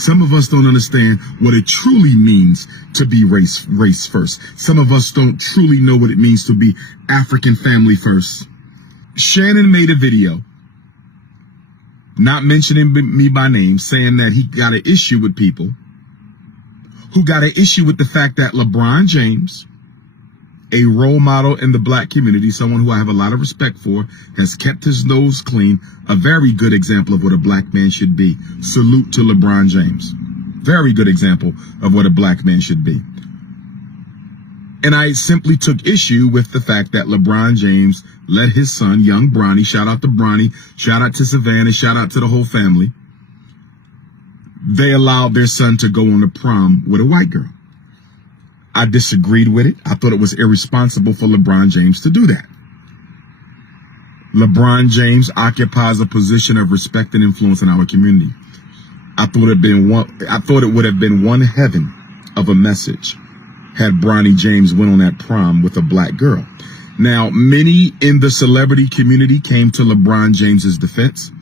Some of us don't understand what it truly means to be race first. Some of us don't truly know what it means to be African family first. Shannon made a video, not mentioning me by name, saying that he got an issue with people who got an issue with the fact that Lebron James, a role model in the black community, someone who I have a lot of respect for, has kept his nose clean, a very good example of what a black man should be. Salute to Lebron James. Very good example of what a black man should be. And I simply took issue with the fact that Lebron James let his son, young Bronny, shout out to Bronny, shout out to Savannah, shout out to the whole family. They allowed their son to go on a prom with a white girl. I disagreed with it. I thought it was irresponsible for Lebron James to do that. LeBron James occupies a position of respect and influence in our community. I thought it would have been one heaven of a message had Bronny James went on that prom with a black girl. Now, many in the celebrity community came to LeBron James's defense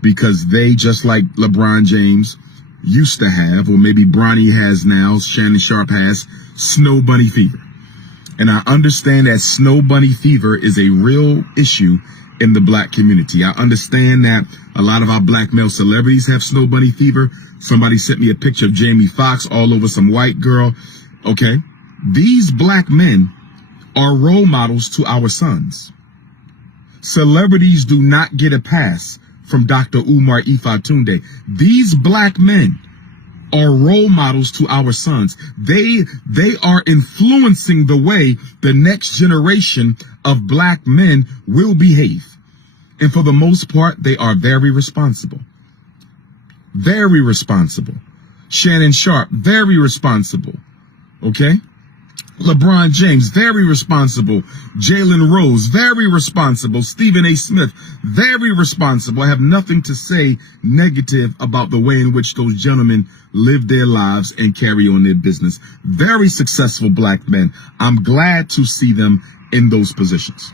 because they, just like LeBron James used to have, or maybe Bronny has now, Shannon Sharpe has, snow bunny fever. And I understand that snow bunny fever is a real issue in the black community. I understand that a lot of our black male celebrities have snow bunny fever. Somebody sent me a picture of Jamie Foxx all over some white girl. Okay. These black men are role models to our sons. Celebrities do not get a pass from Dr. Umar Johnson. These black men are role models to our sons. They are influencing the way the next generation of black men will behave. And for the most part, they are very responsible. Very responsible. Shannon Sharpe, very responsible. Okay? LeBron James, very responsible. Jalen Rose, very responsible. Stephen A. Smith, very responsible. I have nothing to say negative about the way in which those gentlemen live their lives and carry on their business. Very successful black men. I'm glad to see them in those positions.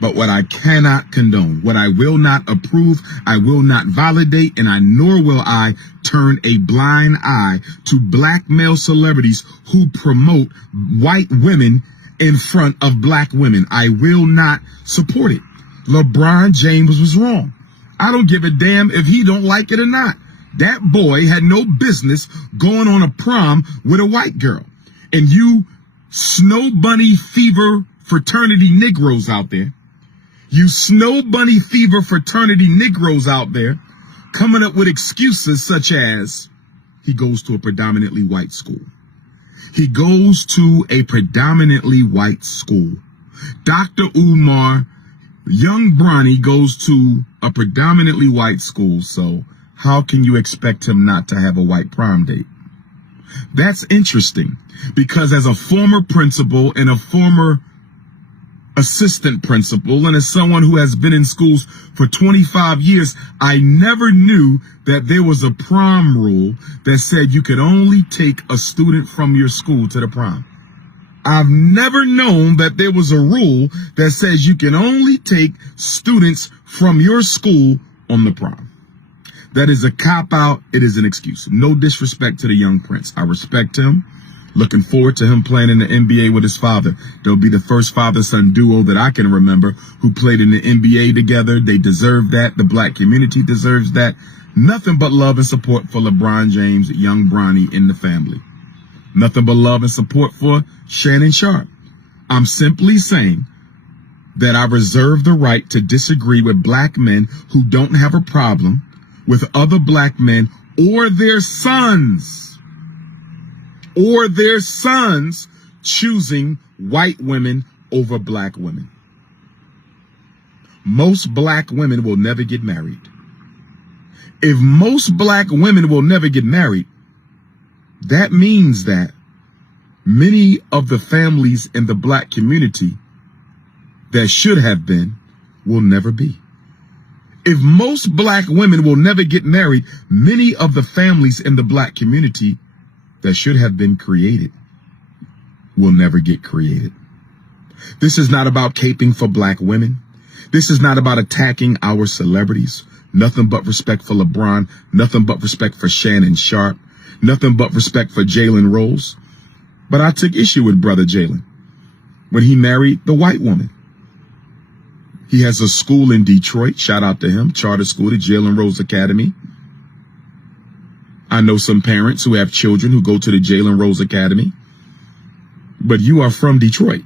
But what I cannot condone, what I will not approve, I will not validate, and nor will I turn a blind eye to black male celebrities who promote white women in front of black women. I will not support it. LeBron James was wrong. I don't give a damn if he don't like it or not. That boy had no business going on a prom with a white girl. And you snow bunny fever fraternity Negroes out there, you snow bunny fever fraternity Negroes out there coming up with excuses such as he goes to a predominantly white school. He goes to a predominantly white school. Dr. Umar, young Bronny, goes to a predominantly white school. So how can you expect him not to have a white prom date? That's interesting because as a former principal and a former assistant principal, and as someone who has been in schools for 25 years, I never knew that there was a prom rule that said you could only take a student from your school to the prom. I've never known that there was a rule that says you can only take students from your school on the prom. That is a cop-out. It is an excuse. No disrespect to the young prince. I respect him. Looking forward to him playing in the NBA with his father. They'll be the first father-son duo that I can remember who played in the NBA together. They deserve that. The black community deserves that. Nothing but love and support for LeBron James, young Bronny in the family. Nothing but love and support for Shannon Sharpe. I'm simply saying that I reserve the right to disagree with black men who don't have a problem with other black men or their sons. Or their sons choosing white women over black women. Most black women will never get married. If most black women will never get married, that means that many of the families in the black community that should have been will never be. If most black women will never get married, many of the families in the black community that should have been created will never get created. This is not about caping for black women. This is not about attacking our celebrities. nothing but respect for LeBron, nothing but respect for Shannon Sharpe, nothing but respect for Jalen Rose. But I took issue with brother Jalen when he married the white woman. He has a school in Detroit, shout out to him, charter school, the Jalen Rose Academy. I know some parents who have children who go to the Jalen Rose Academy. But you are from Detroit.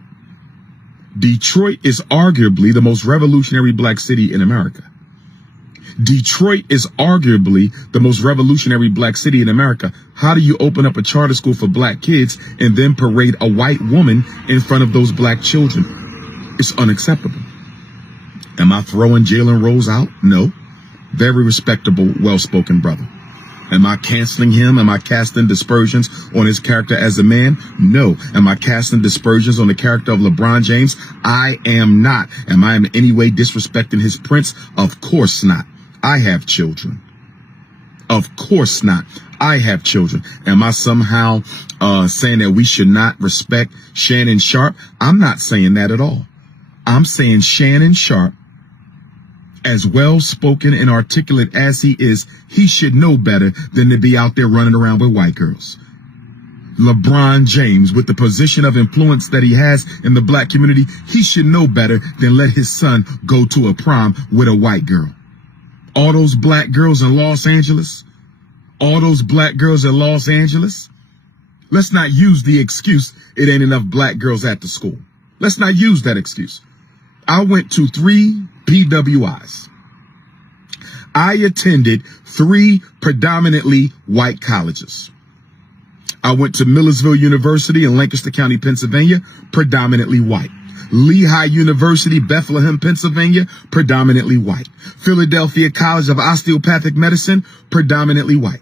Detroit is arguably the most revolutionary black city in America. Detroit is arguably the most revolutionary black city in America. How do you open up a charter school for black kids and then parade a white woman in front of those black children? It's unacceptable. Am I throwing Jalen Rose out? No. Very respectable, well-spoken brother. Am I canceling him? Am I casting dispersions on his character as a man? No. Am I casting dispersions on the character of LeBron James? I am not. Am I in any way disrespecting his prince? Of course not. I have children. Of course not. I have children. Am I somehow saying that we should not respect Shannon Sharpe? I'm not saying that at all. I'm saying Shannon Sharpe, as well-spoken and articulate as he is, he should know better than to be out there running around with white girls. LeBron James, with the position of influence that he has in the black community, he should know better than let his son go to a prom with a white girl. All those black girls in Los Angeles, let's not use the excuse, it ain't enough black girls at the school. Let's not use that excuse. I went to 3 PWIs. I attended 3 predominantly white colleges. I went to Millersville University in Lancaster County, Pennsylvania, predominantly white. Lehigh University, Bethlehem, Pennsylvania, predominantly white. Philadelphia College of Osteopathic Medicine, predominantly white.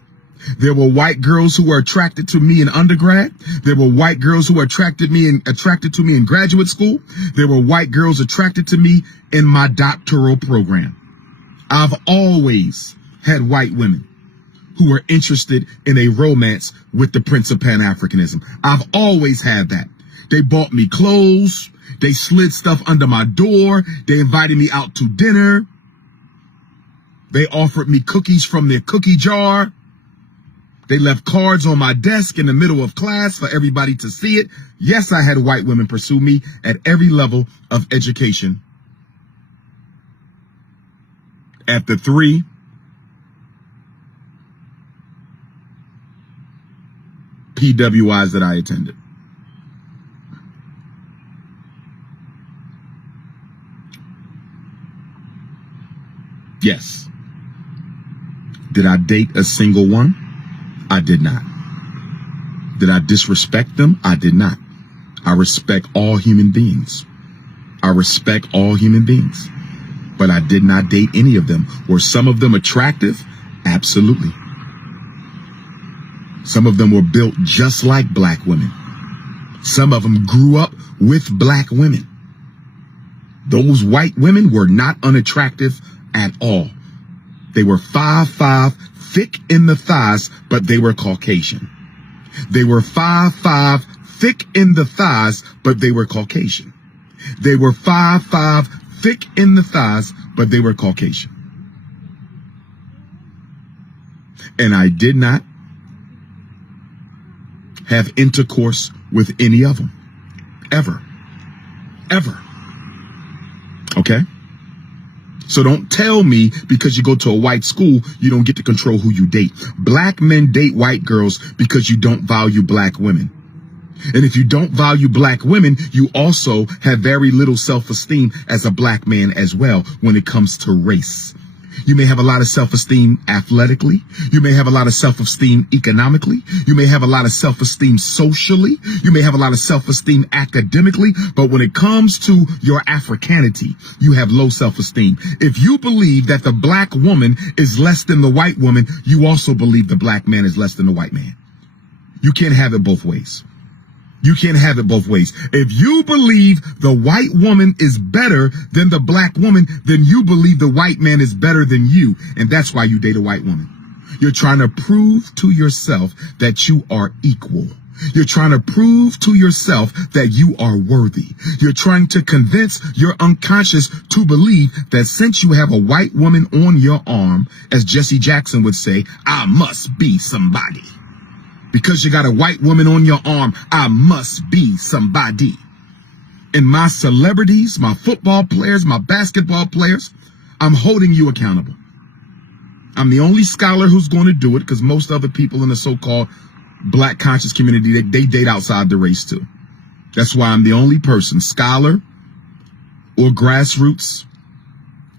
There were white girls who were attracted to me in undergrad. There were white girls who were attracted to me in graduate school. There were white girls attracted to me in my doctoral program. I've always had white women who were interested in a romance with the Prince of Pan-Africanism. I've always had that. They bought me clothes. They slid stuff under my door. They invited me out to dinner. They offered me cookies from their cookie jar. They left cards on my desk in the middle of class for everybody to see it. Yes, I had white women pursue me at every level of education. At the 3 PWIs that I attended. Yes. Did I date a single one? I did not. Did I disrespect them? I did not. I respect all human beings. I respect all human beings. But I did not date any of them. Were some of them attractive? Absolutely. Some of them were built just like black women. Some of them grew up with black women. Those white women were not unattractive at all. They were 5'5", thick in the thighs, but they were Caucasian. They were 5'5", thick in the thighs, but they were Caucasian. They were 5'5", thick in the thighs, but they were Caucasian. And I did not have intercourse with any of them. Ever. Ever. Okay? So don't tell me because you go to a white school, you don't get to control who you date. Black men date white girls because you don't value black women. And if you don't value black women, you also have very little self-esteem as a black man as well when it comes to race. You may have a lot of self-esteem athletically. You may have a lot of self-esteem economically. You may have a lot of self-esteem socially. You may have a lot of self-esteem academically. But when it comes to your Africanity, you have low self-esteem. If you believe that the black woman is less than the white woman, you also believe the black man is less than the white man. You can't have it both ways. You can't have it both ways. If you believe the white woman is better than the black woman, then you believe the white man is better than you. And that's why you date a white woman. You're trying to prove to yourself that you are equal. You're trying to prove to yourself that you are worthy. You're trying to convince your unconscious to believe that since you have a white woman on your arm, as Jesse Jackson would say, I must be somebody. Because you got a white woman on your arm, I must be somebody. And my celebrities, my football players, my basketball players, I'm holding you accountable. I'm the only scholar who's going to do it, because most other people in the so-called black conscious community, they date outside the race too. That's why I'm the only person, scholar or grassroots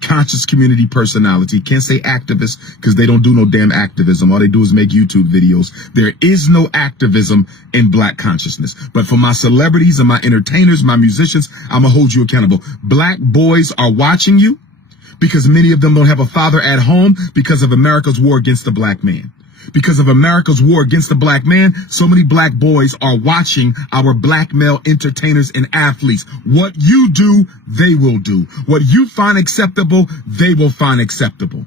conscious community personality. Can't say activist because they don't do no damn activism. All they do is make YouTube videos. There is no activism in black consciousness. But for my celebrities and my entertainers, my musicians, I'm gonna hold you accountable. Black boys are watching you because many of them don't have a father at home because of America's war against the black man. Because of America's war against the black man, so many black boys are watching our black male entertainers and athletes. What you do, they will do. What you find acceptable, they will find acceptable.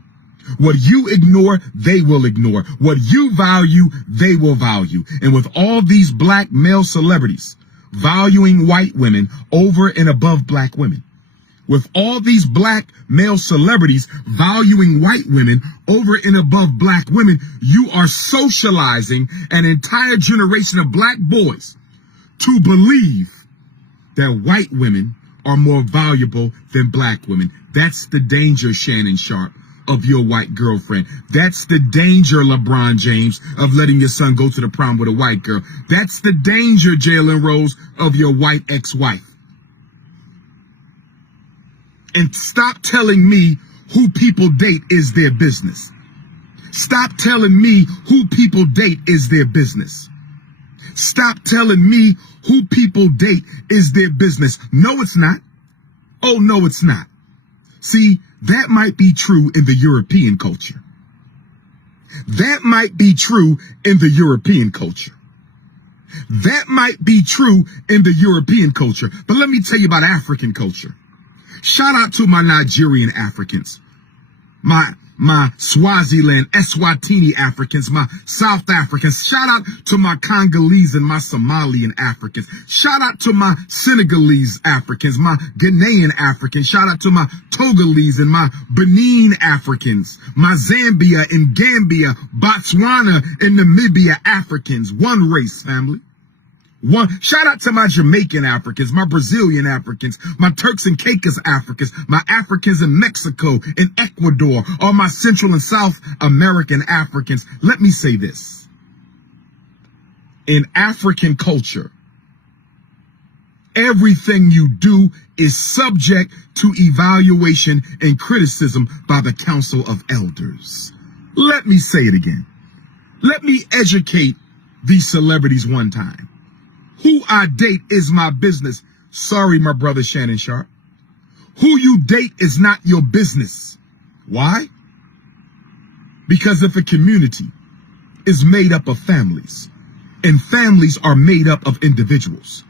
What you ignore, they will ignore. What you value, they will value. And with all these black male celebrities valuing white women over and above black women, with all these black male celebrities valuing white women over and above black women, you are socializing an entire generation of black boys to believe that white women are more valuable than black women. That's the danger, Shannon Sharp, of your white girlfriend. That's the danger, LeBron James, of letting your son go to the prom with a white girl. That's the danger, Jalen Rose, of your white ex-wife. And stop telling me who people date is their business. Stop telling me who people date is their business. Stop telling me who people date is their business. No, it's not. Oh, no, it's not. See, that might be true in the European culture. That might be true in the European culture. That might be true in the European culture. But let me tell you about African culture. Shout out to my Nigerian Africans, my Swaziland, Eswatini Africans, my South Africans. Shout out to my Congolese and my Somalian Africans. Shout out to my Senegalese Africans, my Ghanaian Africans. Shout out to my Togolese and my Benin Africans, my Zambia and Gambia, Botswana and Namibia Africans. One race, family. Shout out to my Jamaican Africans, my Brazilian Africans, my Turks and Caicos Africans, my Africans in Mexico and Ecuador, all my Central and South American Africans. Let me say this. In African culture, everything you do is subject to evaluation and criticism by the Council of Elders. Let me say it again. Let me educate these celebrities one time. Who I date is my business. Sorry, my brother Shannon Sharp. Who you date is not your business. Why? Because if a community is made up of families, and families are made up of individuals,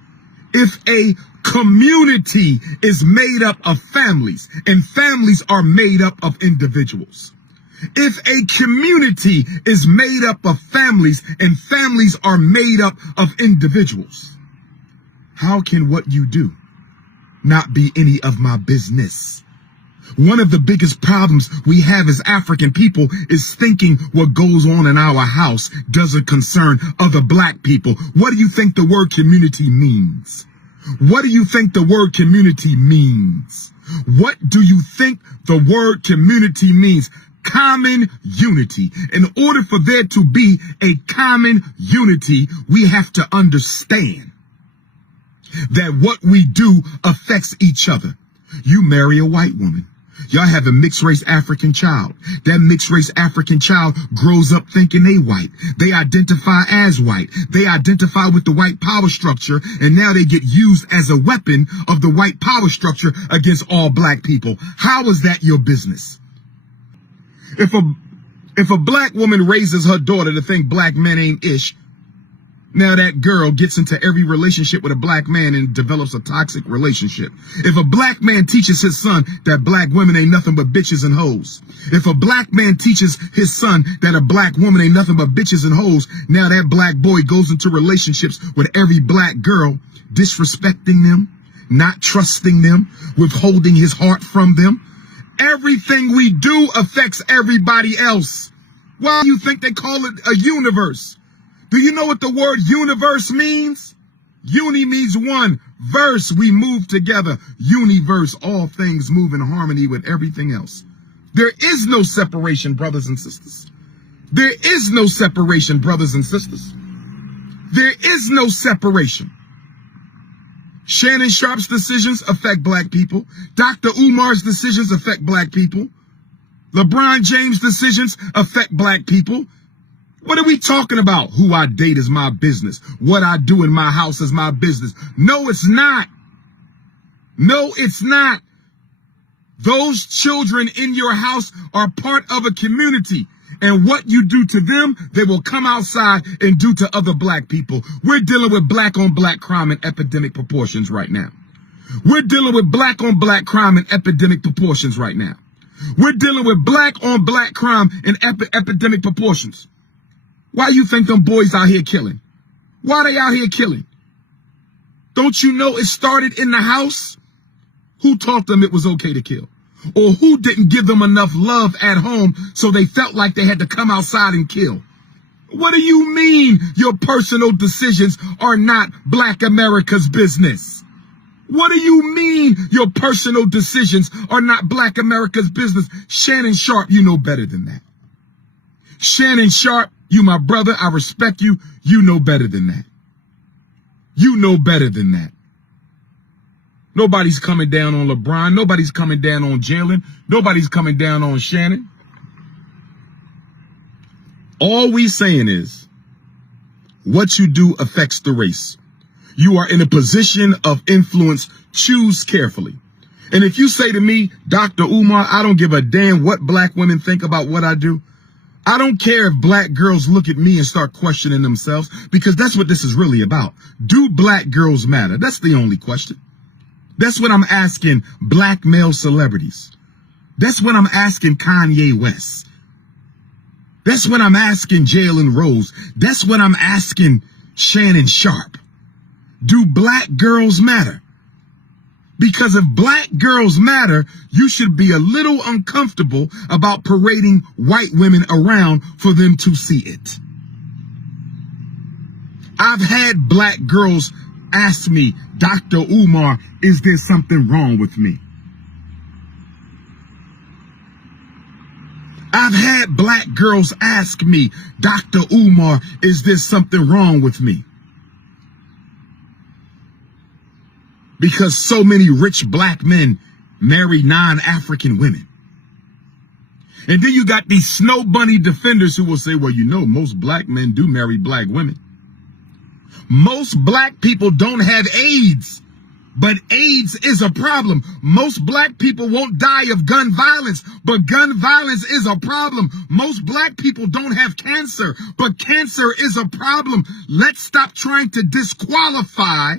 if a community is made up of families, and families are made up of individuals, if a community is made up of families and families are made up of individuals, how can what you do not be any of my business? One of the biggest problems we have as African people is thinking what goes on in our house doesn't concern other black people. What do you think the word community means? What do you think the word community means? What do you think the word community means? Common unity. In order for there to be a common unity, we have to understand that what we do affects each other. You marry a white woman. Y'all have a mixed race African child. That mixed race African child grows up thinking they white. They identify as white. They identify with the white power structure, and now they get used as a weapon of the white power structure against all black people. How is that your business? If a black woman raises her daughter to think black men ain't ish, Now that girl gets into every relationship with a black man and develops a toxic relationship. If a black man teaches his son that black women ain't nothing but bitches and hoes. If a black man teaches his son that a black woman ain't nothing but bitches and hoes, now that black boy goes into relationships with every black girl, disrespecting them, not trusting them, withholding his heart from them. Everything we do affects everybody else. Why do you think they call it a universe? Do you know what the word universe means? Uni means one. Verse, we move together. Universe, all things move in harmony with everything else. There is no separation, brothers and sisters. There is no separation, brothers and sisters. There is no separation. Shannon Sharpe's decisions affect black people. Dr. Umar's decisions affect black people. LeBron James' decisions affect black people. What are we talking about? Who I date is my business. What I do in my house is my business. No, it's not. No, it's not. Those children in your house are part of a community. And what you do to them, they will come outside and do to other black people. We're dealing with black on black crime in epidemic proportions right now. We're dealing with black on black crime in epidemic proportions right now. We're dealing with black on black crime in epidemic proportions. Why you think them boys out here killing? Why they out here killing? Don't you know it started in the house? Who taught them it was okay to kill? Or who didn't give them enough love at home so they felt like they had to come outside and kill? What do you mean your personal decisions are not black America's business? What do you mean your personal decisions are not black America's business? Shannon Sharpe, you know better than that. Shannon Sharpe, you my brother, I respect you. You know better than that. You know better than that. Nobody's coming down on LeBron. Nobody's coming down on Jalen. Nobody's coming down on Shannon. All we saying is what you do affects the race. You are in a position of influence. Choose carefully. And if you say to me, Dr. Umar, I don't give a damn what black women think about what I do. I don't care if black girls look at me and start questioning themselves, because that's what this is really about. Do black girls matter? That's the only question. That's what I'm asking black male celebrities. That's what I'm asking Kanye West. That's what I'm asking Jalen Rose. That's what I'm asking Shannon Sharpe. Do black girls matter? Because if black girls matter, you should be a little uncomfortable about parading white women around for them to see it. I've had black girls ask me, Dr. Umar, is there something wrong with me? I've had black girls ask me, Dr. Umar, is there something wrong with me? Because so many rich black men marry non-African women. And then you got these snow bunny defenders who will say, well, you know, most black men do marry black women. Most black people don't have AIDS, but AIDS is a problem. Most black people won't die of gun violence, but gun violence is a problem. Most black people don't have cancer, but cancer is a problem. Let's stop trying to disqualify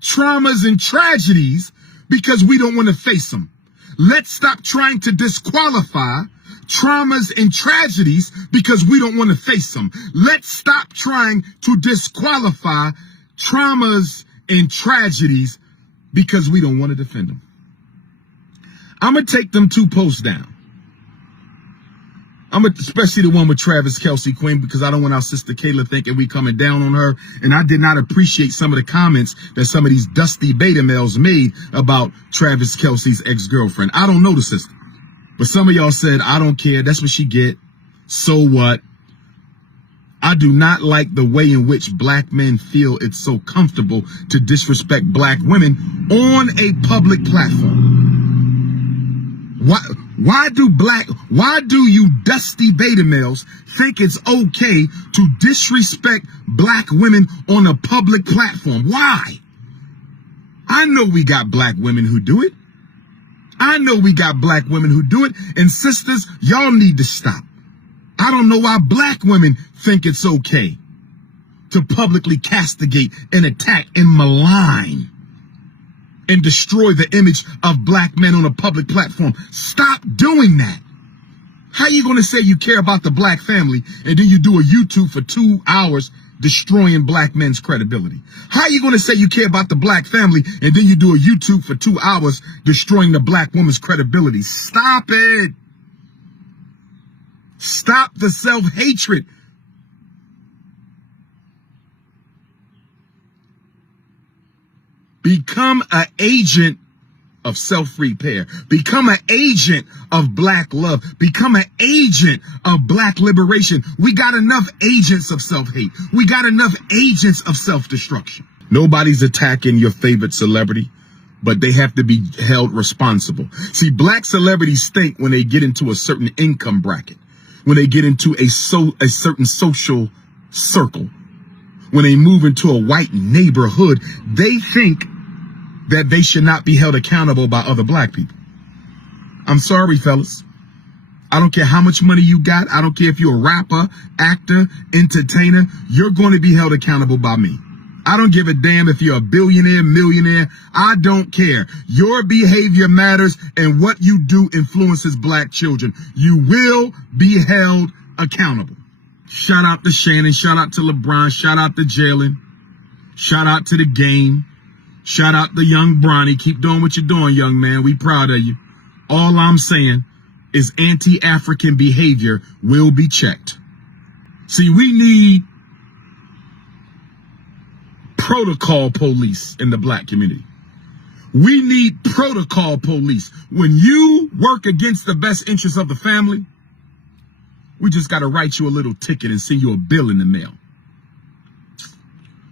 traumas and tragedies because we don't want to face them. Let's stop trying to disqualify traumas and tragedies because we don't want to face them. Let's stop trying to disqualify traumas and tragedies because we don't want to defend them. I'm going to take them 2 posts down. Especially the one with Travis Kelce Queen, because I don't want our sister Kayla thinking we coming down on her. And I did not appreciate some of the comments that some of these dusty beta males made about Travis Kelce's ex-girlfriend. I don't know the sister, but some of y'all said, I don't care. That's what she get. So what? I do not like the way in which black men feel it's so comfortable to disrespect black women on a public platform. Why do you dusty beta males think it's okay to disrespect black women on a public platform? Why? I know we got black women who do it. I know we got black women who do it. And sisters, y'all need to stop. I don't know why black women think it's okay. to publicly castigate and attack and malign and destroy the image of black men on a public platform. Stop doing that. How are you going to say you care about the black family and then you do a YouTube for 2 hours destroying black men's credibility? How are you going to say you care about the black family and then you do a YouTube for 2 hours destroying the black woman's credibility? Stop it. Stop the self-hatred. Become an agent of self-repair. Become an agent of black love. Become an agent of black liberation. We got enough agents of self-hate. We got enough agents of self-destruction. Nobody's attacking your favorite celebrity, but they have to be held responsible. See, black celebrities stink when they get into a certain income bracket, when they get into a certain social circle, when they move into a white neighborhood. They think that they should not be held accountable by other black people. I'm sorry, fellas. I don't care how much money you got. I don't care if you're a rapper, actor, entertainer. You're going to be held accountable by me. I don't give a damn if you're a billionaire, millionaire. I don't care. Your behavior matters, and what you do influences black children. You will be held accountable. Shout out to Shannon. Shout out to LeBron. Shout out to Jalen. Shout out to the game. Shout out to young Bronny. Keep doing what you're doing, young man. We proud of you. All I'm saying is anti-African behavior will be checked. See, we need protocol police in the black community. We need protocol police. When you work against the best interests of the family, we just got to write you a little ticket and send you a bill in the mail.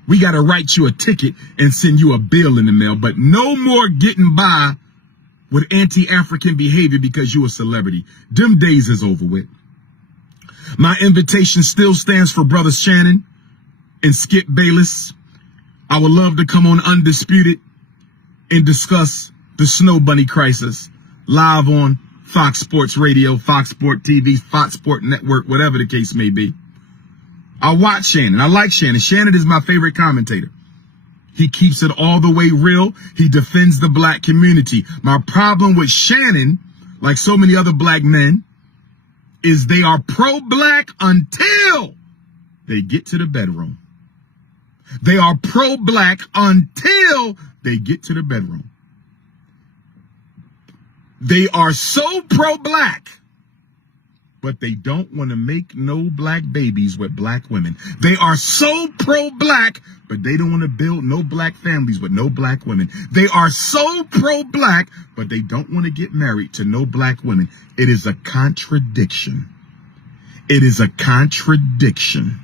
We got to write you a ticket and send you a bill in the mail, but no more getting by with anti-African behavior because you're a celebrity. Them days is over with. My invitation still stands for Brothers Shannon and Skip Bayless. I would love to come on Undisputed and discuss the Snow Bunny crisis live on Fox Sports Radio, Fox Sport TV, Fox Sport Network, whatever the case may be. I watch Shannon. I like Shannon. Shannon is my favorite commentator. He keeps it all the way real. He defends the black community. My problem with Shannon, like so many other black men, is they are pro-black until they get to the bedroom. They are pro-black until they get to the bedroom. They are so pro-black, but they don't want to make no black babies with black women. They are so pro-black, but they don't want to build no black families with no black women. They are so pro-black, but they don't want to get married to no black women. It is a contradiction. It is a contradiction.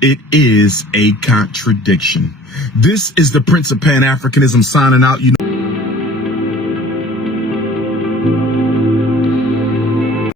It is a contradiction. This is the Prince of Pan-Africanism signing out. You know